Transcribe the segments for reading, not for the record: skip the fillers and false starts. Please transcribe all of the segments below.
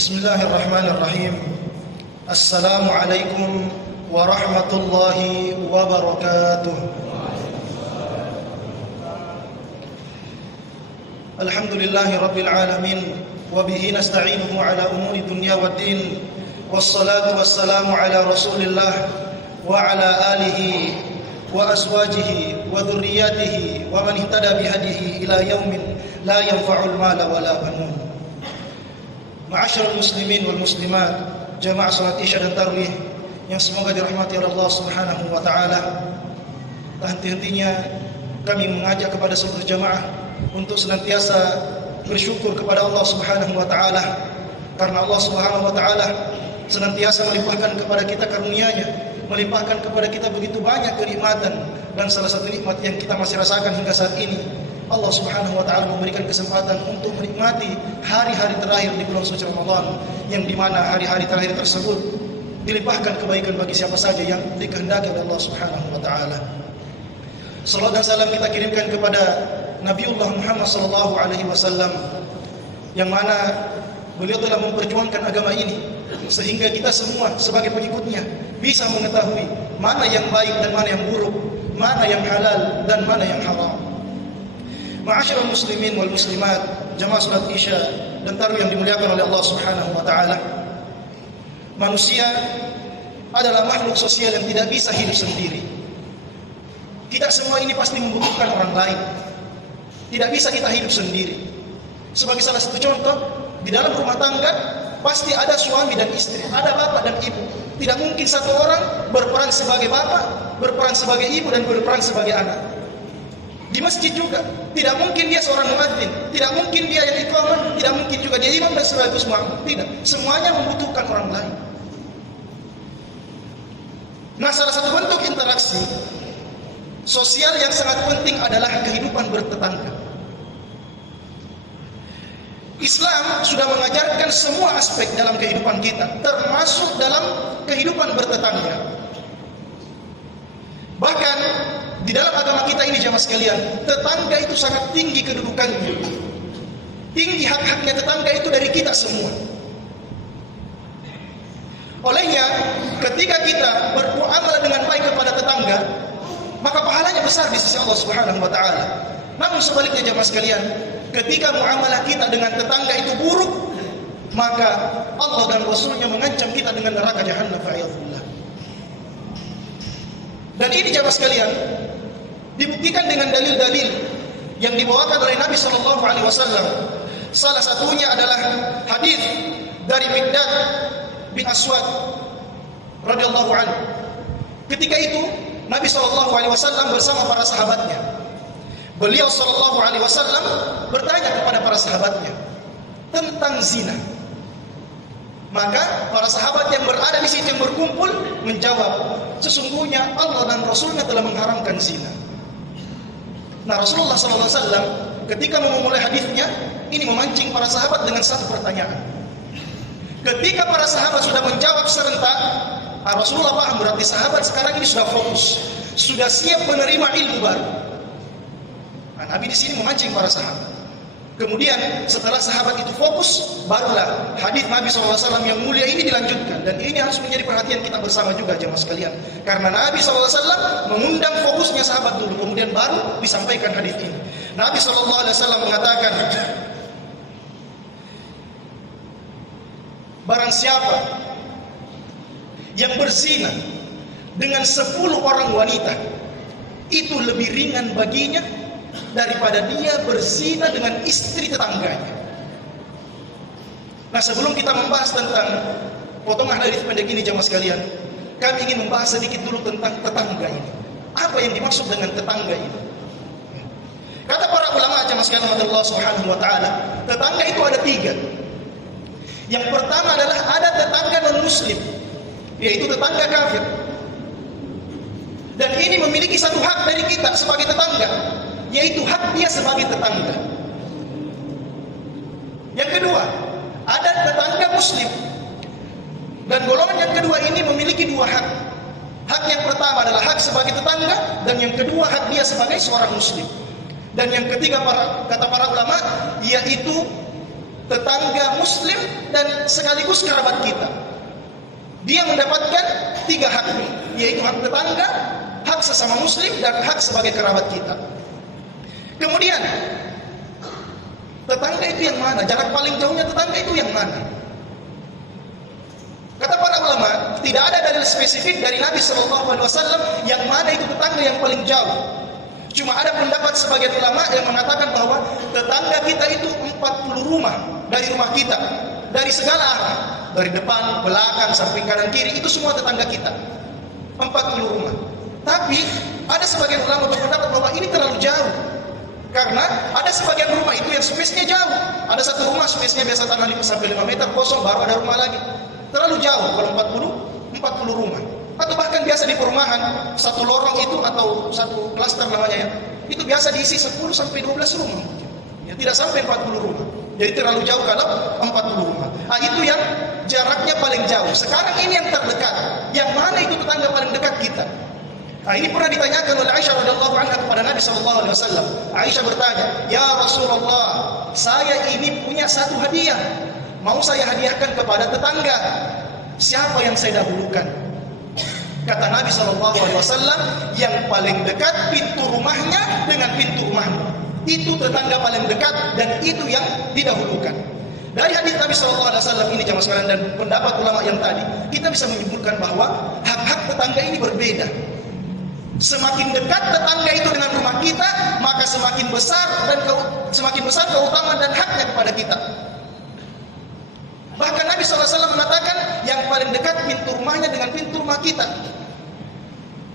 Bismillahirrahmanirrahim. Assalamualaikum warahmatullahi wabarakatuh. Alhamdulillahi rabbil alamin wa bihi nasta'inuhu ala umuri dunya waddin. Wassalatu wassalamu ala Rasulillah wa ala alihi wa azwajihi wa dhurriyyatihi wa man ihtada bihadihi ila yaumin la yanfa'ul mala wala banun. Ma'asyiral muslimin wal muslimat, jamaah salat Isya dan tarawih yang semoga dirahmati oleh Allah Subhanahu wa taala. Tak henti-hentinya kami mengajak kepada seluruh jamaah untuk senantiasa bersyukur kepada Allah Subhanahu wa taala, karena Allah Subhanahu wa taala senantiasa melimpahkan kepada kita karunia-Nya, melimpahkan kepada kita begitu banyak kenikmatan, dan salah satu nikmat yang kita masih rasakan hingga saat ini, Allah Subhanahu wa taala memberikan kesempatan untuk menikmati hari-hari terakhir di bulan suci Ramadan, yang dimana hari-hari terakhir tersebut dilimpahkan kebaikan bagi siapa saja yang dikehendaki oleh Allah Subhanahu wa taala. Salawat dan salam kita kirimkan kepada Nabiullah Muhammad sallallahu alaihi wasallam, yang mana beliau telah memperjuangkan agama ini sehingga kita semua sebagai pengikutnya bisa mengetahui mana yang baik dan mana yang buruk, mana yang halal dan mana yang haram. Ma'asyiral muslimin wal muslimat, jamaah salat Isya dan tarawih yang dimuliakan oleh Allah Subhanahu wa taala. Manusia adalah makhluk sosial yang tidak bisa hidup sendiri. Kita semua ini pasti membutuhkan orang lain. Tidak bisa kita hidup sendiri. Sebagai salah satu contoh, di dalam rumah tangga pasti ada suami dan istri, ada bapak dan ibu. Tidak mungkin satu orang berperan sebagai bapak, berperan sebagai ibu, dan berperan sebagai anak. Di masjid juga, tidak mungkin dia seorang muadzin, tidak mungkin dia yang iqamah, tidak mungkin juga dia imam dan sekaligus makmum. Tidak, semuanya membutuhkan orang lain. Nah, salah satu bentuk interaksi sosial yang sangat penting adalah kehidupan bertetangga. Islam sudah mengajarkan semua aspek dalam kehidupan kita, termasuk dalam kehidupan bertetangga. Bahkan di dalam agama kita ini, jamaah sekalian, tetangga itu sangat tinggi kedudukannya. Tinggi hak-haknya tetangga itu dari kita semua. Olehnya, ketika kita bermuamalah dengan baik kepada tetangga, maka pahalanya besar di sisi Allah Subhanahu wa taala. Namun sebaliknya, jamaah sekalian, ketika muamalah kita dengan tetangga itu buruk, maka Allah dan Rasulnya mengancam kita dengan neraka Jahannam fa'iyadullah. Dan ini, jamaah sekalian, dibuktikan dengan dalil-dalil yang dibawakan oleh Nabi sallallahu alaihi wasallam. Salah satunya adalah hadis dari Miqdad bin Aswad radhiyallahu anhu. Ketika itu Nabi sallallahu alaihi wasallam bersama para sahabatnya. Beliau sallallahu alaihi wasallam bertanya kepada para sahabatnya tentang zina. Maka para sahabat yang berada di situ yang berkumpul menjawab, sesungguhnya Allah dan Rasulnya telah mengharamkan zina. Nah, Rasulullah sallallahu alaihi wasallam ketika memulai hadisnya ini memancing para sahabat dengan satu pertanyaan. Ketika para sahabat sudah menjawab serentak, Rasulullah paham berarti sahabat sekarang ini sudah fokus, sudah siap menerima ilmu baru. Nah, Nabi di sini memancing para sahabat. Kemudian setelah sahabat itu fokus, barulah hadis Nabi SAW yang mulia ini dilanjutkan. Dan ini harus menjadi perhatian kita bersama juga, jemaah sekalian. Karena Nabi SAW mengundang fokusnya sahabat dulu, kemudian baru disampaikan hadis ini. Nabi SAW mengatakan, barang siapa yang berzina dengan 10 orang wanita, itu lebih ringan baginya daripada dia berzina dengan istri tetangganya. Nah, sebelum kita membahas tentang potongan hadis pendek ini, jemaah sekalian, kami ingin membahas sedikit dulu tentang tetangga ini. Apa yang dimaksud dengan tetangga ini? Kata para ulama, jemaah sekalian Allah Subhanahu wa taala, tetangga itu ada 3. Yang pertama adalah ada tetangga non-muslim, yaitu tetangga kafir. Dan ini memiliki satu hak dari kita sebagai tetangga, yaitu hak dia sebagai tetangga. Yang kedua, ada tetangga muslim. Dan golongan yang kedua ini memiliki 2 hak. Hak yang pertama adalah hak sebagai tetangga, dan yang kedua hak dia sebagai seorang muslim. Dan yang ketiga kata para ulama, yaitu tetangga muslim dan sekaligus kerabat kita. Dia mendapatkan 3 hak, yaitu hak tetangga, hak sesama muslim, dan hak sebagai kerabat kita. Kemudian, tetangga itu yang mana? Jarak paling jauhnya tetangga itu yang mana? Kata para ulama, tidak ada dalil spesifik dari Nabi SAW yang mana itu tetangga yang paling jauh. Cuma ada pendapat sebagian ulama yang mengatakan bahwa tetangga kita itu 40 rumah dari rumah kita, dari segala arah, dari depan, belakang, samping, kanan, kiri, itu semua tetangga kita. 40 rumah. Tapi ada sebagian ulama berpendapat bahwa ini terlalu jauh. Karena ada sebagian rumah itu yang space-nya jauh. Ada satu rumah space-nya biasa tanah 5-5 meter kosong, baru ada rumah lagi. Terlalu jauh kalau 40 rumah. Atau bahkan biasa di perumahan, satu lorong itu atau satu klaster namanya ya, itu biasa diisi 10-12 rumah. Ya, tidak sampai 40 rumah. Jadi terlalu jauh kalau 40 rumah. Nah, itu yang jaraknya paling jauh. Sekarang ini yang terdekat. Yang mana itu tetangga paling dekat kita? Nah, ini pernah ditanyakan oleh Aisyah radhiyallahu anha kepada Nabi SAW. Aisyah bertanya, "Ya Rasulullah, saya ini punya satu hadiah. Mau saya hadiahkan kepada tetangga. Siapa yang saya dahulukan?" Kata Nabi SAW, yang paling dekat pintu rumahnya dengan pintu rumahmu. Itu tetangga paling dekat dan itu yang didahulukan. Dari hadis Nabi SAW ini jamaah sekalian dan pendapat ulama yang tadi, kita bisa menyimpulkan bahwa hak-hak tetangga ini berbeda. Semakin dekat tetangga itu dengan rumah kita, maka semakin besar keutamaan dan haknya kepada kita. Bahkan Nabi SAW mengatakan yang paling dekat pintu rumahnya dengan pintu rumah kita.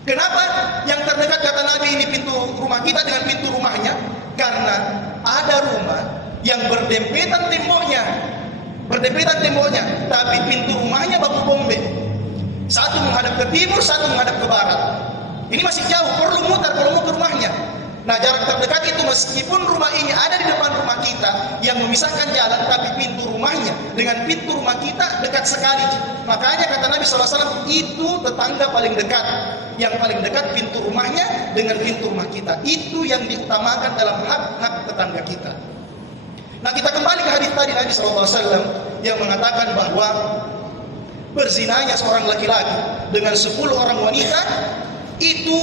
Kenapa? Yang terdekat kata Nabi ini pintu rumah kita dengan pintu rumahnya, karena ada rumah yang berdempetan temboknya, tapi pintu rumahnya baku bombe. Satu menghadap ke timur, satu menghadap ke barat. Ini masih jauh, perlu mutar kalau mau ke rumahnya. Nah, jarak terdekat itu meskipun rumah ini ada di depan rumah kita yang memisahkan jalan, tapi pintu rumahnya dengan pintu rumah kita dekat sekali. Makanya kata Nabi SAW, itu tetangga paling dekat. Yang paling dekat pintu rumahnya dengan pintu rumah kita. Itu yang diutamakan dalam hak-hak tetangga kita. Nah, kita kembali ke hadis tadi Nabi SAW yang mengatakan bahwa berzinanya seorang laki-laki dengan 10 orang wanita itu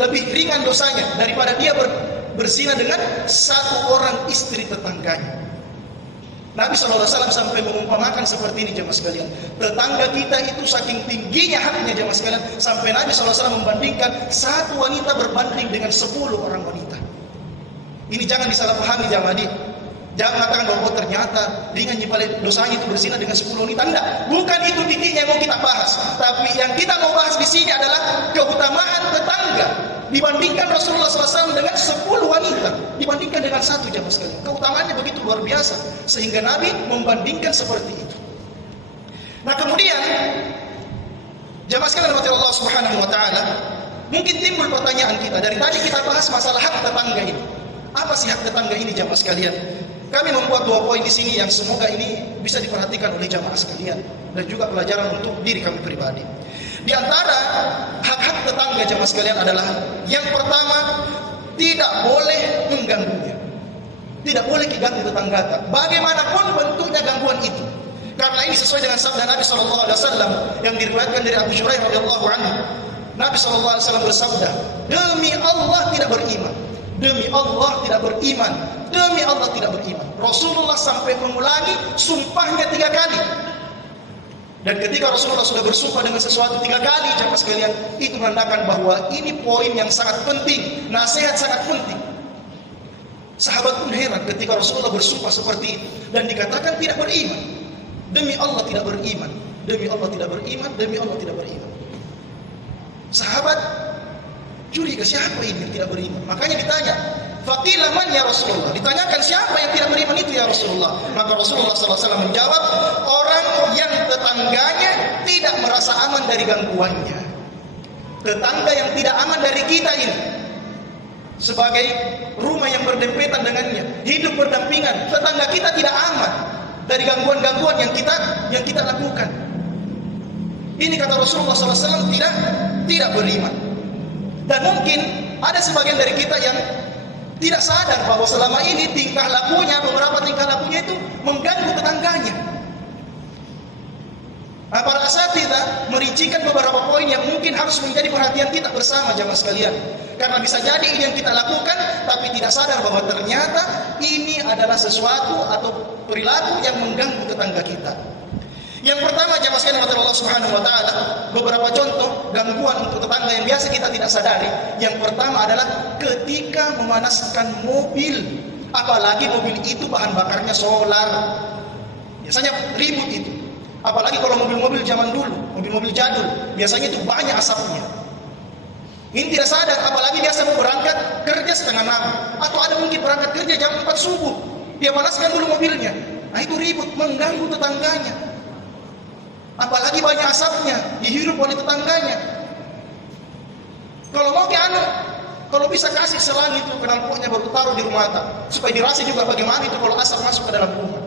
lebih ringan dosanya daripada dia berzina dengan satu orang istri tetangganya. Nabi SAW sampai mengumpamakan seperti ini jemaah sekalian. Tetangga kita itu saking tingginya haknya jemaah sekalian, sampai Nabi SAW membandingkan satu wanita berbanding dengan 10 orang wanita. Ini jangan disalahpahami jemaah. Jangan mengatakan bahwa ternyata ringan nyipalin dosanya itu berzina dengan 10 wanita. Enggak, bukan itu titiknya yang mau kita bahas. Tapi yang kita mau bahas di sini adalah keutamaan tetangga dibandingkan Rasulullah SAW dengan 10 wanita, dibandingkan dengan satu jamaah sekalian. Keutamaannya begitu luar biasa sehingga Nabi membandingkan seperti itu. Nah, kemudian jamaah sekalian rahmati Allah Subhanahu wa taala, mungkin timbul pertanyaan kita. Dari tadi kita bahas masalah hak tetangga ini. Apa sih hak tetangga ini jamaah sekalian? Kami membuat 2 poin di sini yang semoga ini bisa diperhatikan oleh jamaah sekalian dan juga pelajaran untuk diri kami pribadi. Di antara hak-hak tetangga jamaah sekalian adalah yang pertama, tidak boleh mengganggunya. Tidak boleh diganggu tetangga. Bagaimanapun bentuknya gangguan itu. Karena ini sesuai dengan sabda Nabi SAW yang diriwayatkan dari Abu Hurairah radhiyallahu anhu. Nabi SAW bersabda, "Demi Allah tidak beriman. Demi Allah tidak beriman. Demi Allah tidak beriman." Rasulullah sampai mengulangi sumpahnya 3 kali. Dan ketika Rasulullah sudah bersumpah dengan sesuatu 3 kali, jemaah sekalian, itu menandakan bahwa ini poin yang sangat penting, nasihat sangat penting. Sahabat pun heran ketika Rasulullah bersumpah seperti itu dan dikatakan tidak beriman. Demi Allah tidak beriman. Demi Allah tidak beriman. Demi Allah tidak beriman. Sahabat curiga, siapa ini yang tidak beriman? Makanya ditanya, "Faqila man ya Rasulullah?" Ditanyakan siapa yang tidak beriman itu ya Rasulullah. Maka Rasulullah SAW menjawab, orang yang tetangganya tidak merasa aman dari gangguannya. Tetangga yang tidak aman dari kita ini, sebagai rumah yang berdempetan dengannya, hidup berdampingan, tetangga kita tidak aman dari gangguan-gangguan yang kita lakukan. Ini kata Rasulullah SAW tidak beriman. Dan mungkin ada sebagian dari kita yang Tidak sadar bahwa selama ini beberapa tingkah lakunya itu mengganggu tetangganya. Para asatidzah merincikan beberapa poin yang mungkin harus menjadi perhatian kita bersama jamaah sekalian. Karena bisa jadi ini yang kita lakukan, tapi tidak sadar bahwa ternyata ini adalah sesuatu atau perilaku yang mengganggu tetangga kita. Yang pertama jamaah sekalian kata Allah Subhanahu wa taala, beberapa contoh gangguan untuk tetangga yang biasa kita tidak sadari. Yang pertama adalah ketika memanaskan mobil, apalagi mobil itu bahan bakarnya solar. Biasanya ribut itu. Apalagi kalau mobil-mobil zaman dulu, mobil-mobil jadul, biasanya itu banyak asapnya. Ini tidak sadar, apalagi biasa mau berangkat kerja setengah 6, atau ada mungkin berangkat kerja jam 4 subuh, dia panaskan dulu mobilnya. Nah itu ribut, mengganggu tetangganya. Apalagi banyak asapnya, dihirup oleh tetangganya. Kalau mau kalau bisa kasih selang itu ke dalam pokoknya baru taruh di rumah supaya dirasa juga bagaimana itu kalau asap masuk ke dalam rumah.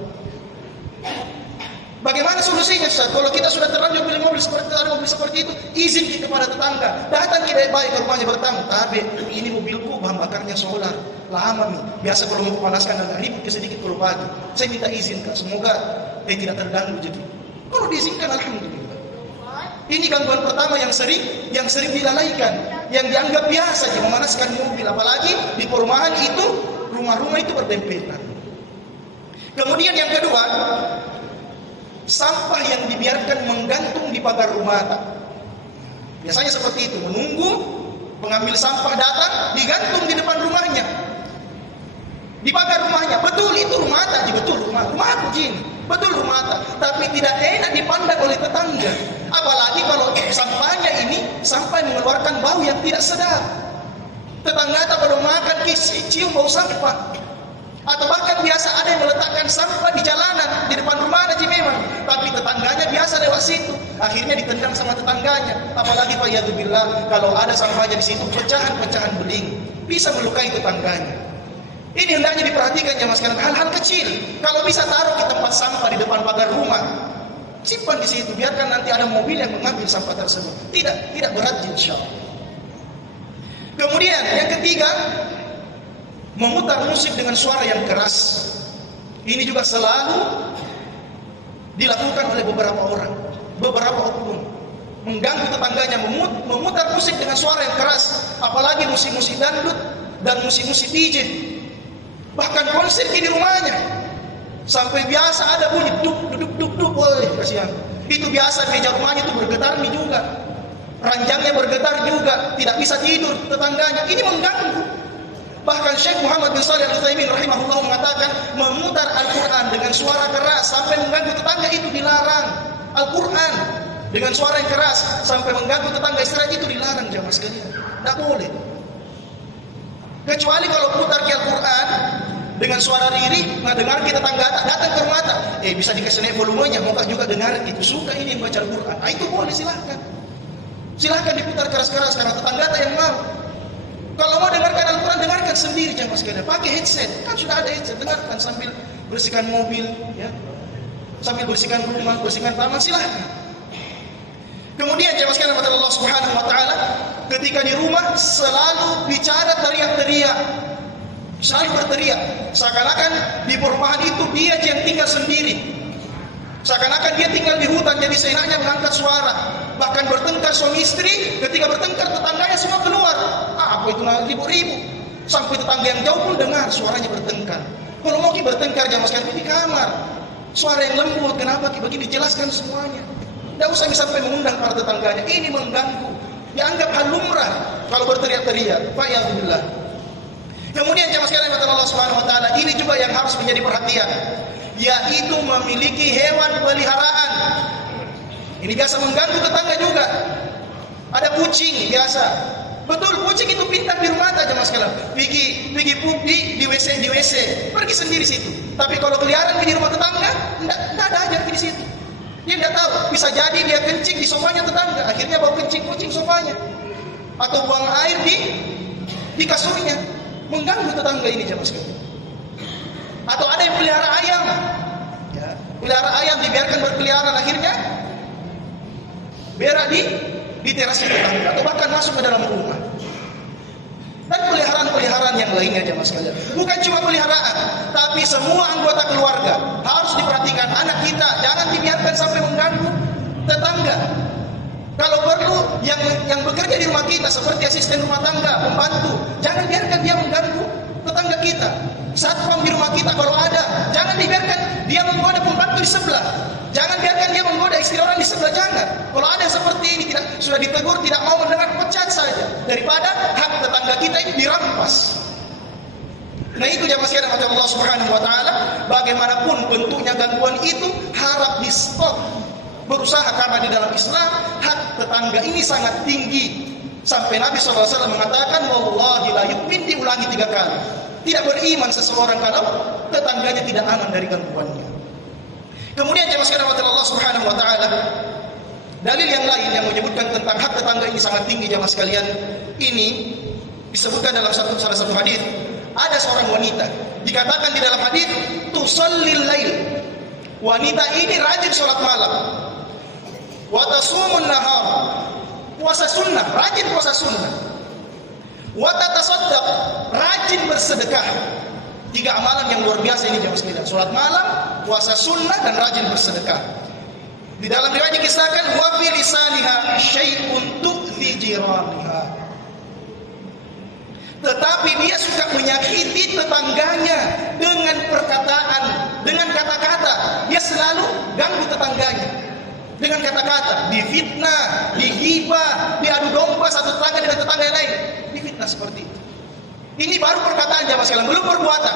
Bagaimana solusinya Ustaz? Kalau kita sudah terlanjur beli mobil seperti itu, izin kita kepada tetangga. Datang kita baik ke rumahnya bertamu. Tapi ini mobilku bahan bakarnya solar, lama nih. Biasa kalau mau panaskan agak ribut sedikit kalau pagi. Saya minta izin Kak, semoga tidak terganggu jadi. Kalau diizinkan alhamdulillah. Ini gangguan pertama yang sering dilalaikan, yang dianggap biasa aja memanaskan mobil, apalagi di perumahan itu rumah-rumah itu berdempetan. Kemudian yang kedua, sampah yang dibiarkan menggantung di pagar rumah. Biasanya seperti itu, menunggu pengambil sampah datang, digantung di depan rumahnya, di pagar rumahnya. Betul itu rumah tadi, betul rumahku Jin, betul rumah, tapi tidak enak dipandang oleh tetangga. Apalagi kalau sampahnya ini sampai mengeluarkan bau yang tidak sedap. Tetangga tak perlu makan cium bau sampah. Atau bahkan biasa ada yang meletakkan sampah di jalanan, di depan rumah aja memang, tapi tetangganya biasa lewat situ, akhirnya ditendang sama tetangganya. Apalagi fa'iyadzubillah, kalau ada sampahnya di situ, pecahan-pecahan beling, bisa melukai tetangganya. Ini hendaknya diperhatikan jamaah sekalian, hal-hal kecil. Kalau bisa taruh di tempat sampah di depan pagar rumah, simpan di situ, biarkan nanti ada mobil yang mengambil sampah tersebut. Tidak berat insyaallah. Kemudian yang ketiga, memutar musik dengan suara yang keras. Ini juga selalu dilakukan oleh beberapa orang, beberapa oknum, mengganggu tetangganya, memutar musik dengan suara yang keras, apalagi musik-musik dangdut dan musik-musik DJ. Bahkan konser di rumahnya, sampai biasa ada bunyi duk, woi kasihan. Itu biasa meja rumahnya itu bergetar nih juga, ranjangnya bergetar juga, tidak bisa tidur tetangganya. Ini mengganggu. Bahkan Syekh Muhammad bin Shalih Al-Utsaimin rahimahullah mengatakan memutar Al-Quran dengan suara keras sampai mengganggu tetangga itu dilarang. Al-Quran dengan suara yang keras sampai mengganggu tetangga istirahat itu dilarang jamaah sekalian. Tidak boleh. Kecuali kalau putar Al-Quran dengan suara riri, nggak dengar kita tetangga datang ke rumah bisa dikasih naik volumenya, mau juga dengar itu suka ini yang baca Al-Quran. Nah, itu boleh silahkan. Silahkan diputar keras-keras karena tetangga yang mau. Kalau mau dengarkan Al-Quran, dengarkan sendiri jamaah sekalian. Pakai headset, kan sudah ada headset, dengarkan sambil bersihkan mobil, ya, sambil bersihkan rumah, bersihkan taman, silahkan. Kemudian jamaah sekalian kata Allah Subhanahu Wa Taala, ketika di rumah selalu bicara teriak-teriak, selalu berteriak, seakan-akan di perumahan itu dia yang tinggal sendiri. Seakan-akan dia tinggal di hutan, jadi seenaknya mengangkat suara. Bahkan bertengkar suami istri, ketika bertengkar tetangganya semua keluar. Apa itu ribut-ribut? Sampai tetangga yang jauh pun dengar suaranya bertengkar. Kalau mau bertengkar jamaah sekalian di kamar, suara yang lembut, kenapa begini dijelaskan semuanya. Tidak usah sampai mengundang para tetangganya. Ini mengganggu. Dianggap hal lumrah kalau berteriak-teriak. Fa'iyadzubillah. Kemudian jamaah sekalian kata Allah Subhanahu Wa Taala, ini juga yang harus menjadi perhatian, yaitu memiliki hewan peliharaan. Ini biasa mengganggu tetangga juga. Ada kucing biasa. Betul, kucing itu pintar di rumah aja mas sekalian. Pergi pup di WC, pergi sendiri situ. Tapi kalau keliaran di rumah tetangga, enggak ada aja di situ. Dia enggak tahu, bisa jadi dia kencing di sofanya tetangga, akhirnya bau kencing kucing sofanya. Atau buang air di kasurnya, mengganggu tetangga ini jamaah sekalian. Atau ada yang pelihara ayam, ya, pelihara ayam dibiarkan berkeliaran, akhirnya berak di terasnya tetangga atau bahkan masuk ke dalam rumah. Dan peliharaan peliharaan yang lainnya jemaah sekalian. Bukan cuma peliharaan, tapi semua anggota keluarga harus diperhatikan. Anak kita jangan dibiarkan sampai mengganggu tetangga. Kalau perlu yang bekerja di rumah kita seperti asisten rumah tangga, pembantu, jangan biarkan dia mengganggu tetangga kita. Satpam di rumah kita kalau ada, jangan dibiarkan dia menggoda pembantu di sebelah. Jangan biarkan dia menggoda istri orang di sebelah, jangan. Kalau ada seperti ini sudah ditegur tidak mau mendengar, pecat saja daripada hak tetangga kita ini dirampas. Nah itu jemaah sekalian rahmat Allah Subhanahu wa taala, bagaimanapun bentuknya gangguan itu harap di stop. Berusaha, karena di dalam Islam hak tetangga ini sangat tinggi. Sampai Nabi SAW mengatakan, wallahi la yu'min, diulangi 3 kali. Tidak beriman seseorang kalau tetangganya tidak aman dari gangguannya. Kemudian jemaah sekalian rahmat Allah Subhanahu wa taala, dalil yang lain yang menyebutkan tentang hak tetangga ini sangat tinggi jemaah sekalian. Ini disebutkan dalam salah satu hadis. Ada seorang wanita, dikatakan di dalam hadis, tusallil lail. Wanita ini rajin sholat malam. Wa tasumun nahar, puasa sunnah, rajin puasa sunnah. Wa tatasaddaq, rajin bersedekah. 3 amalan yang luar biasa ini jemaah sekalian. Salat malam, puasa sunnah, dan rajin bersedekah. Di dalam riwayat dikisahkan, wa fi lisaniha syai'un tu'zi jiraniha. Tetapi dia suka menyakiti tetangganya dengan perkataan, dengan kata-kata. Dia selalu ganggu tetangganya dengan kata-kata, difitnah, digibah, diadu domba satu tetangga dengan tetangga yang lain. Difitnah seperti itu. Ini baru perkataan jemaah sekalian, belum perbuatan.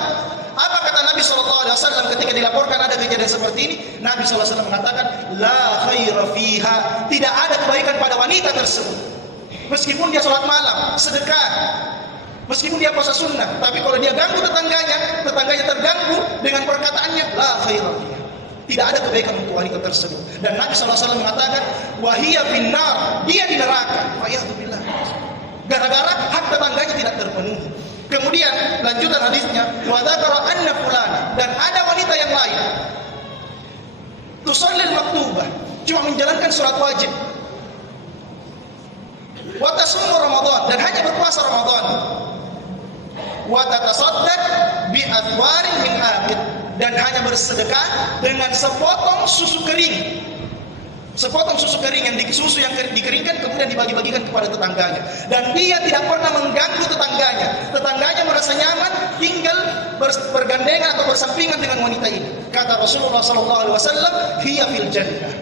Apa kata Nabi SAW ketika dilaporkan ada kejadian seperti ini? Nabi SAW mengatakan, la khaira fiha, tidak ada kebaikan pada wanita tersebut. Meskipun dia sholat malam, sedekah, meskipun dia puasa sunnah, tapi kalau dia ganggu tetangganya terganggu dengan perkataannya, la khaira fiha, tidak ada kebaikan untuk wanita tersebut. Dan Nabi SAW mengatakan, wahiyya finnar, dia di neraka. Wa'iyadzubillah, gara-gara hak tetangganya tidak terpenuhi. Kemudian lanjutan hadisnya, wa dzakara anna fulana, dan ada wanita yang lain, tusallil maktubah, cuma menjalankan sholat wajib, wa tasummu ramadan, dan hanya berpuasa Ramadan, wa tatasaddaq bi athwarin min aqid, dan hanya bersedekah dengan sepotong susu kering. Sepotong susu kering yang dikeringkan kemudian dibagi-bagikan kepada tetangganya. Dan dia tidak pernah mengganggu tetangganya. Tetangganya merasa nyaman tinggal bergandengan atau bersampingan dengan wanita ini. Kata Rasulullah SAW, hiya fil jannah,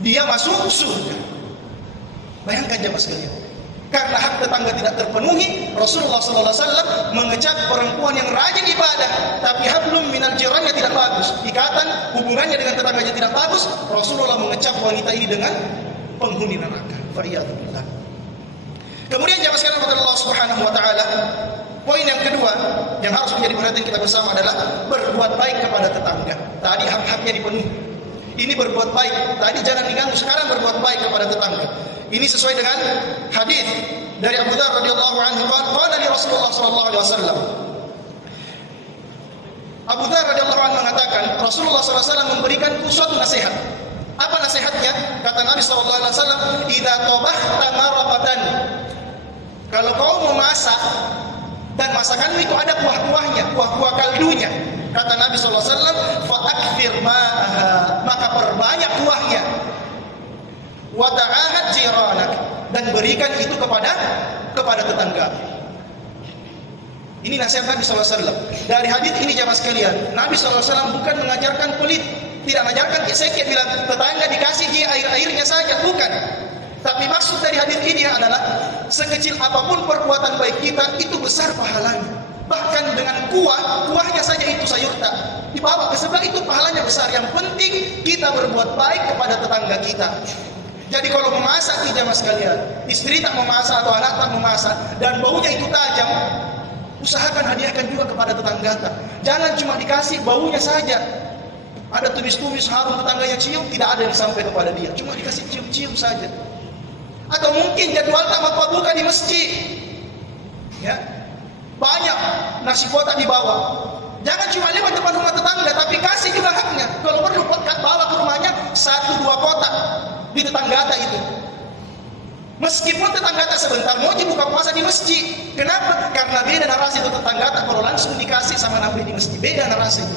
dia masuk surga. Bayangkan jemaah sekalian, karena hak tetangga tidak terpenuhi, Rasulullah SAW mengecap perempuan yang rajin ibadah, tapi hablum minal jirannya tidak bagus, ikatan hubungannya dengan tetangganya tidak bagus. Rasulullah mengecap wanita ini dengan penghuni neraka. Fa'iyadzubillah. Kemudian jemaah sekalian kepada Allah Subhanahu wa taala, poin yang kedua yang harus menjadi perhatian kita bersama adalah berbuat baik kepada tetangga. Tadi hak-haknya dipenuhi. Ini berbuat baik, tadi jangan diganggu, sekarang berbuat baik kepada tetangga. Ini sesuai dengan hadis dari Abu Dzar radhiyallahu anhu, qala li Rasulullah sallallahu alaihi wasallam. Abu Dzar radhiyallahu anhu mengatakan, Rasulullah sallallahu alaihi wasallam memberikan suatu nasihat. Apa nasihatnya? Kata Nabi sallallahu alaihi wasallam, "Idza tabahta maraqatan." Kalau kau memasak dan masakanmu itu ada kuah-kuahnya, kuah-kuah kaldunya, kata Nabi sallallahu alaihi wasallam, "Fa akthir ma'aha." Maka perbanyak kuahnya. Wa ta'ahad jiranak, dan berikan itu kepada tetangga. Ini nasihat Nabi SAW. Dari hadis ini jemaah sekalian, Nabi SAW bukan mengajarkan pelit, tidak mengajarkan gesek bilang tetangga dikasih dia air-airnya saja, bukan. Tapi maksud dari hadis ini adalah sekecil apapun perbuatan baik kita itu besar pahalanya. Bahkan dengan kuahnya saja itu sayur tak dibawa ke sebelah itu pahalanya besar. Yang penting kita berbuat baik kepada tetangga kita. Jadi kalau memasak nih jemaah sekalian, istri tak memasak atau anak tak memasak dan baunya itu tajam, usahakan hadiahkan juga kepada tetangga. Jangan cuma dikasih baunya saja. Ada tumis-tumis harum tetangganya cium, tidak ada yang sampai kepada dia, cuma dikasih cium-cium saja. Atau mungkin jadwal tamat buka di masjid, ya, banyak nasi kotak dibawa. Jangan cuma lewat depan rumah tetangga, tapi kasih juga haknya. Kalau perlu bawa ke rumahnya 1-2 kotak di tetangga itu. Meskipun tetangga tak sebentar mau buka puasa di masjid. Kenapa? Karena beda narasi itu tetangga tak kalau langsung dikasih sama nabi di masjid. Beda narasi itu.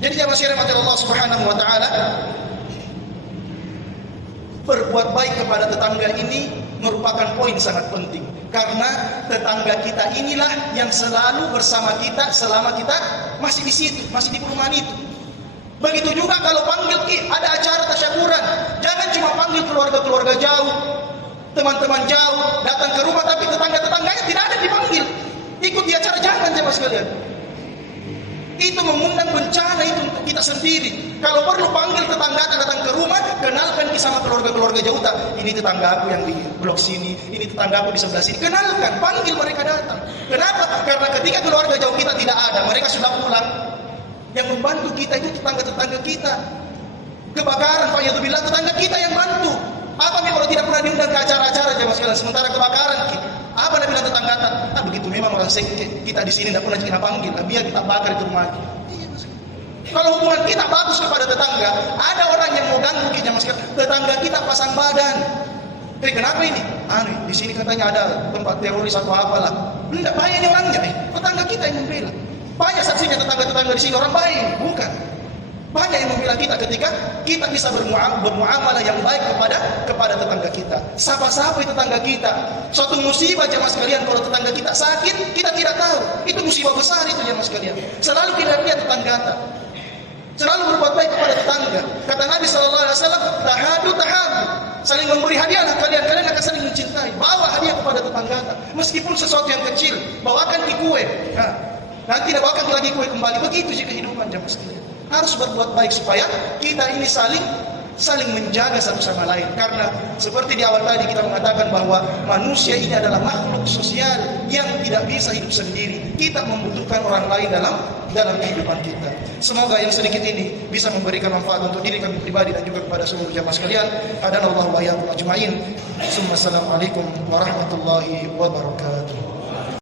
Jadi jamaah sekalian Allah Subhanahu wa taala, berbuat baik kepada tetangga ini merupakan poin sangat penting. Karena tetangga kita inilah yang selalu bersama kita selama kita masih di situ, masih di perumahan itu. Begitu juga kalau panggil ada acara tasyakuran, jangan cuma panggil keluarga-keluarga jauh, teman-teman jauh datang ke rumah, tapi tetangga-tetangganya tidak ada dipanggil. Ikut di acara, jangan jemaah sekalian. Itu mengundang bencana itu untuk kita sendiri. Kalau perlu panggil tetangga datang ke rumah, kenalkan sama keluarga-keluarga jauh. Ini tetangga aku yang di blok sini, ini tetangga aku di sebelah sini. Kenalkan, panggil mereka datang. Kenapa? Karena ketika keluarga jauh kita tidak ada, mereka sudah pulang. Yang membantu kita itu tetangga-tetangga kita. Kebakaran, Pak Yadzubillah, tetangga kita yang bantu. Apa nih kalau tidak pernah diundang ke acara-acara jemaah sekalian? Sementara kebakaran kita, apa Nabi bilang tetangga? Begitu memang orang kita di sini tidak pernah kita panggil, biar kita bakar itu rumah. Kalau hubungan kita bagus kepada tetangga, ada orang yang mau ganggu kita jemaah sekalian, tetangga kita pasang badan. Kenapa ini? Di sini katanya ada tempat teroris atau apalah. Tidak bahaya ini orangnya, tetangga kita yang membela. Banyak saksinya tetangga-tetangga di sini orang baik, bukan? Banyak yang membela kita ketika kita bisa bermuamalah yang baik kepada tetangga kita. Sapa-sapa tetangga kita. Suatu musibah jemaah sekalian, kalau tetangga kita sakit, kita tidak tahu. Itu musibah besar itu jemaah sekalian. Selalu kita lihat tetangga kita. Selalu berbuat baik kepada tetangga. Kata Nabi SAW, tahadu. Saling memberi hadiahlah kalian akan saling mencintai. Bawa hadiah kepada tetangga. Meskipun sesuatu yang kecil, bawakan di kue. Nanti tidak bawakan lagi kue kembali. Begitu sih kehidupan jemaah sekalian. Harus berbuat baik supaya kita ini saling menjaga satu sama lain. Karena seperti di awal tadi kita mengatakan bahwa manusia ini adalah makhluk sosial yang tidak bisa hidup sendiri. Kita membutuhkan orang lain dalam kehidupan kita. Semoga yang sedikit ini bisa memberikan manfaat untuk diri kami pribadi dan juga kepada seluruh jamaah sekalian. Hadanallahu wa iyyakum ajmain. Assalamualaikum warahmatullahi wabarakatuh.